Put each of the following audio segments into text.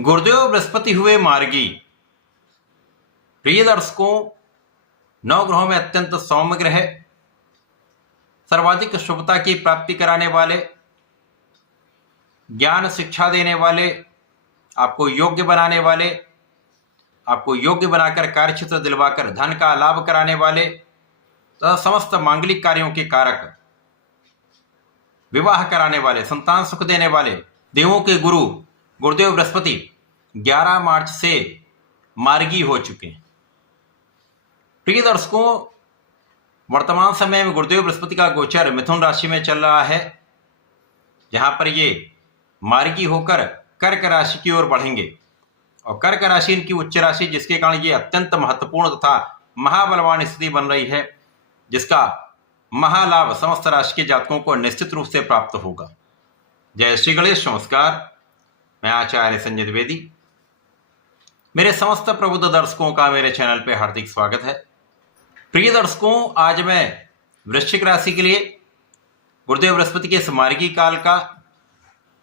गुरुदेव बृहस्पति हुए मार्गी। प्रिय दर्शकों, नवग्रहों में अत्यंत सौम्य ग्रह, सर्वाधिक शुभता की प्राप्ति कराने वाले, ज्ञान शिक्षा देने वाले, आपको योग्य बनाने वाले, आपको योग्य बनाकर कार्यक्षेत्र दिलवाकर धन का लाभ कराने वाले तथा समस्त मांगलिक कार्यों के कारक, विवाह कराने वाले, संतान सुख देने वाले देवों के गुरु गुरुदेव बृहस्पति 11 मार्च से मार्गी हो चुके हैं। प्रिय दर्शकों, वर्तमान समय में गुरुदेव बृहस्पति का गोचर मिथुन राशि में चल रहा है, जहां पर ये मार्गी होकर कर्क राशि की ओर बढ़ेंगे और कर्क राशि इनकी उच्च राशि, जिसके कारण ये अत्यंत महत्वपूर्ण तथा महाबलवान स्थिति बन रही है, जिसका महालाभ समस्त राशि के जातकों को निश्चित रूप से प्राप्त होगा। जय श्री गणेश। नमस्कार, मैं आचार्य संजय द्विवेदी। मेरे समस्त प्रबुद्ध दर्शकों का मेरे चैनल पे हार्दिक स्वागत है। प्रिय दर्शकों, आज मैं वृश्चिक राशि के लिए गुरुदेव बृहस्पति के इस मार्गी काल का,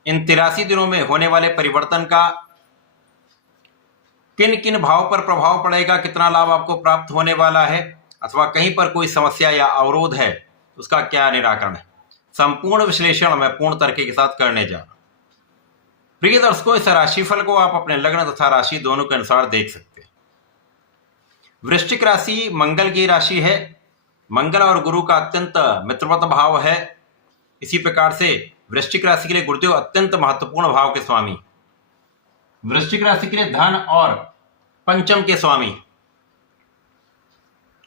इन 83 दिनों में होने वाले परिवर्तन का, किन किन भाव पर प्रभाव पड़ेगा, कितना लाभ आपको प्राप्त होने वाला है, अथवा कहीं पर कोई समस्या या अवरोध है, उसका क्या निराकरण है, संपूर्ण विश्लेषण मैं पूर्ण तरीके के साथ करने जा रहा हूं। प्रिय दर्शकों, इस राशिफल को आप अपने लग्न तथा राशि दोनों के अनुसार देख सकते हैं। वृश्चिक राशि मंगल की राशि है। मंगल और गुरु का अत्यंत मित्रवत भाव है। इसी प्रकार से वृश्चिक राशि के लिए गुरुदेव अत्यंत महत्वपूर्ण भाव के स्वामी, वृश्चिक राशि के लिए धन और पंचम के स्वामी।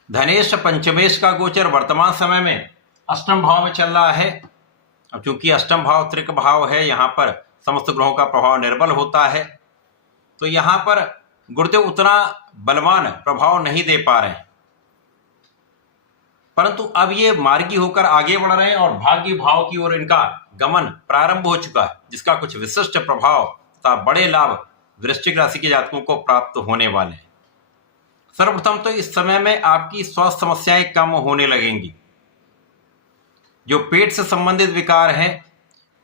धनेश पंचमेश का गोचर वर्तमान समय में अष्टम भाव में चल रहा है। अब चूंकि अष्टम भाव त्रिक भाव है, यहाँ पर समस्त ग्रहों का प्रभाव निर्बल होता है, तो यहाँ पर गुरुदेव उतना बलवान प्रभाव नहीं दे पा रहे हैं, परंतु अब ये मार्गी होकर आगे बढ़ रहे हैं और भाग्य भाव की ओर इनका गमन प्रारंभ हो चुका है, जिसका कुछ विशिष्ट प्रभाव तथा बड़े लाभ वृश्चिक राशि के जातकों को प्राप्त होने वाले हैं। सर्वप्रथम तो इस समय में आपकी स्वास्थ्य समस्याएं कम होने लगेंगी। जो पेट से संबंधित विकार हैं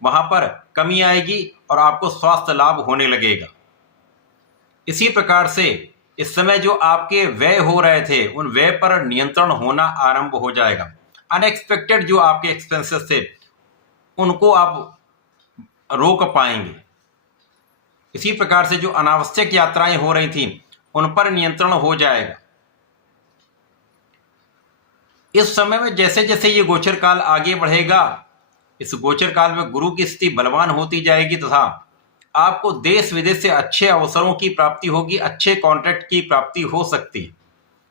वहां पर कमी आएगी और आपको स्वास्थ्य लाभ होने लगेगा। इसी प्रकार से इस समय जो आपके व्यय हो रहे थे, उन व्यय पर नियंत्रण होना आरंभ हो जाएगा। अनएक्सपेक्टेड जो आपके एक्सपेंसेस थे, उनको आप रोक पाएंगे। इसी प्रकार से जो अनावश्यक यात्राएं हो रही थी, उन पर नियंत्रण हो जाएगा। इस समय में जैसे जैसे ये गोचर काल आगे बढ़ेगा, इस गोचर काल में गुरु की स्थिति बलवान होती जाएगी तथा आपको देश विदेश से अच्छे अवसरों की प्राप्ति होगी, अच्छे कॉन्ट्रैक्ट की प्राप्ति हो सकती है।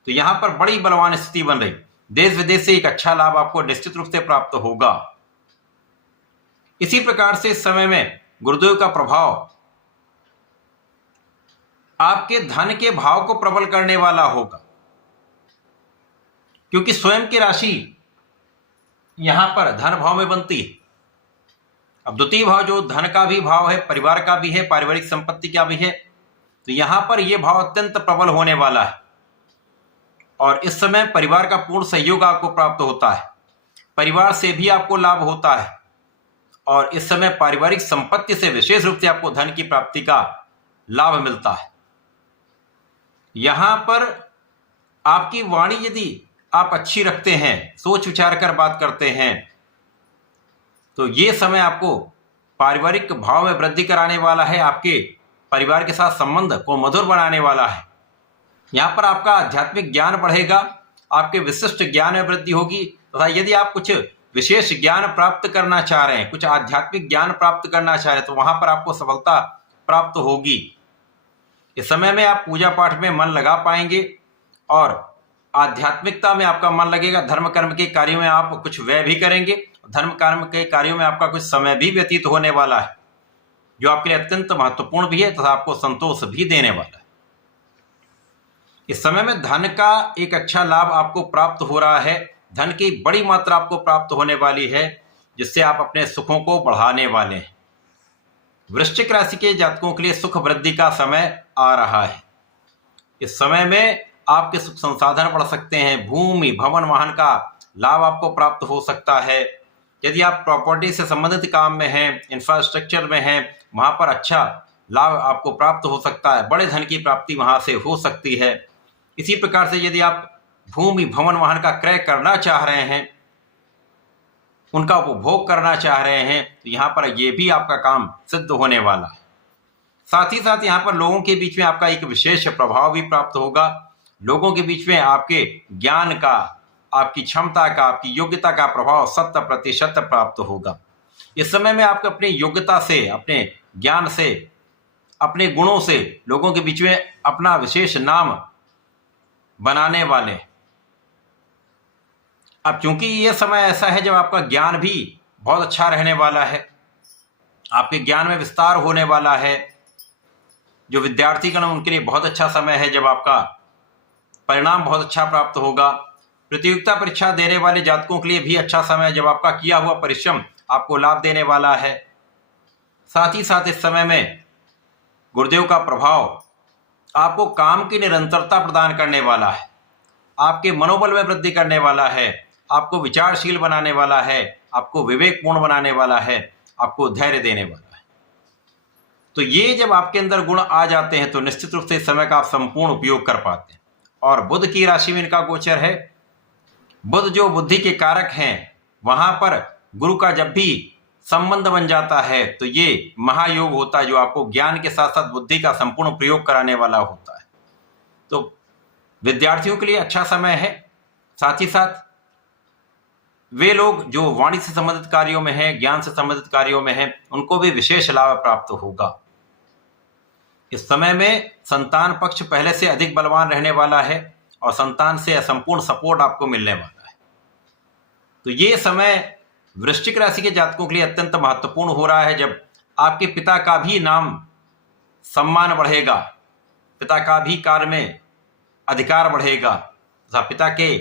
तो यहाँ पर बड़ी बलवान स्थिति बन रही, देश विदेश से एक अच्छा लाभ आपको निश्चित रूप से प्राप्त होगा। इसी प्रकार से इस समय में गुरुदेव का प्रभाव आपके धन के भाव को प्रबल करने वाला होगा, क्योंकि स्वयं की राशि यहां पर धन भाव में बनती है। अब द्वितीय भाव जो धन का भी भाव है, परिवार का भी है, पारिवारिक संपत्ति का भी है, तो यहां पर यह भाव अत्यंत प्रबल होने वाला है और इस समय परिवार का पूर्ण सहयोग आपको प्राप्त होता है। परिवार से भी आपको लाभ होता है और इस समय पारिवारिक संपत्ति से विशेष रूप से आपको धन की प्राप्ति का लाभ मिलता है। यहां पर आपकी वाणी यदि आप अच्छी रखते हैं, सोच विचार कर बात करते हैं, तो ये समय आपको पारिवारिक भाव में वृद्धि कराने वाला है, आपके परिवार के साथ संबंध को मधुर बनाने वाला है। यहाँ पर आपका आध्यात्मिक ज्ञान बढ़ेगा, आपके विशिष्ट ज्ञान में वृद्धि होगी तथा यदि आप कुछ विशेष ज्ञान प्राप्त करना चाह रहे हैं, कुछ आध्यात्मिक ज्ञान प्राप्त करना चाह रहे हैं, तो वहां पर आपको सफलता प्राप्त होगी। इस समय में आप पूजा पाठ में मन लगा पाएंगे और आध्यात्मिकता में आपका मन लगेगा। धर्म कर्म के कार्यों में आप कुछ व्यय भी करेंगे, धर्म कर्म के कार्यों में आपका कुछ समय भी व्यतीत होने वाला है, जो आपके लिए अत्यंत महत्वपूर्ण भी है तथा आपको संतोष भी देने वाला है। इस समय में धन का एक अच्छा लाभ आपको प्राप्त हो रहा है, धन की बड़ी मात्रा आपको प्राप्त होने वाली है, जिससे आप अपने सुखों को बढ़ाने वाले हैं। वृश्चिक राशि के जातकों के लिए सुख वृद्धि का समय आ रहा है। इस समय में आपके सुख संसाधन बढ़ सकते हैं, भूमि भवन वाहन का लाभ आपको प्राप्त हो सकता है। यदि आप प्रॉपर्टी से संबंधित काम में हैं, इंफ्रास्ट्रक्चर में हैं, वहां पर अच्छा लाभ आपको प्राप्त हो सकता है, बड़े धन की प्राप्ति वहाँ से हो सकती है। इसी प्रकार से यदि आप भूमि भवन वाहन का क्रय करना चाह रहे हैं, उनका उपभोग करना चाह रहे हैं, तो यहाँ पर ये भी आपका काम सिद्ध होने वाला है। साथ ही साथ यहाँ पर लोगों के बीच में आपका एक विशेष प्रभाव भी प्राप्त होगा। लोगों के बीच में आपके ज्ञान का, आपकी क्षमता का, आपकी योग्यता का प्रभाव 100% प्राप्त होगा। इस समय में आपको अपनी योग्यता से, अपने ज्ञान से, अपने गुणों से लोगों के बीच में अपना विशेष नाम बनाने वाले। अब चूंकि ये समय ऐसा है जब आपका ज्ञान भी बहुत अच्छा रहने वाला है, आपके ज्ञान में विस्तार होने वाला है। जो विद्यार्थीगण उनके लिए बहुत अच्छा समय है जब आपका परिणाम बहुत अच्छा प्राप्त होगा। प्रतियोगिता परीक्षा देने वाले जातकों के लिए भी अच्छा समय है जब आपका किया हुआ परिश्रम आपको लाभ देने वाला है। साथ ही साथ इस समय में गुरुदेव का प्रभाव आपको काम की निरंतरता प्रदान करने वाला है, आपके मनोबल में वृद्धि करने वाला है, आपको विचारशील बनाने वाला है, आपको विवेकपूर्ण बनाने वाला है, आपको धैर्य देने वाला है। तो ये जब आपके अंदर गुण आ जाते हैं तो निश्चित रूप से इस समय का आप संपूर्ण उपयोग कर पाते हैं। और बुध की राशि में इनका गोचर है। बुध जो बुद्धि के कारक हैं, वहां पर गुरु का जब भी संबंध बन जाता है तो ये महायोग होता है, जो आपको ज्ञान के साथ साथ बुद्धि का संपूर्ण प्रयोग कराने वाला होता है। तो विद्यार्थियों के लिए अच्छा समय है। साथ ही साथ वे लोग जो वाणी से संबंधित कार्यों में हैं, ज्ञान से संबंधित कार्यों में हैं, उनको भी विशेष लाभ प्राप्त होगा। इस समय में संतान पक्ष पहले से अधिक बलवान रहने वाला है और संतान से संपूर्ण सपोर्ट आपको मिलने वाला है। तो ये समय वृश्चिक राशि के जातकों के लिए अत्यंत महत्वपूर्ण हो रहा है, जब आपके पिता का भी नाम सम्मान बढ़ेगा, पिता का भी कार्य में अधिकार बढ़ेगा, पिता के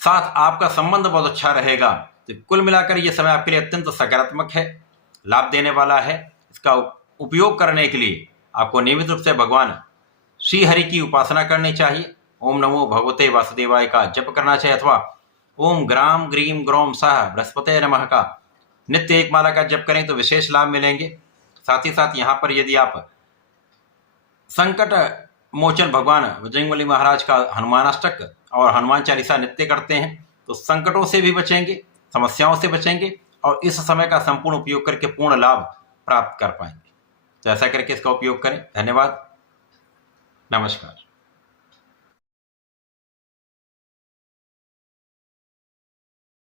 साथ आपका संबंध बहुत अच्छा रहेगा। तो कुल मिलाकर ये समय आपके लिए अत्यंत सकारात्मक है, लाभ देने वाला है। इसका उपयोग करने के लिए आपको नियमित रूप से भगवान श्री हरि की उपासना करनी चाहिए। ओम नमो भगवते वासुदेवाय का जप करना चाहिए, अथवा ओम ग्राम ग्रीम ग्रोम सह बृहस्पते नमः का नित्य एक माला का जप करें तो विशेष लाभ मिलेंगे। साथ ही साथ यहाँ पर यदि आप संकट मोचन भगवान बजरंगबली महाराज का हनुमानाष्टक और हनुमान चालीसा नित्य करते हैं तो संकटों से भी बचेंगे, समस्याओं से बचेंगे और इस समय का संपूर्ण उपयोग करके पूर्ण लाभ प्राप्त कर पाएंगे। तो ऐसा करके इसका उपयोग करें। धन्यवाद, नमस्कार।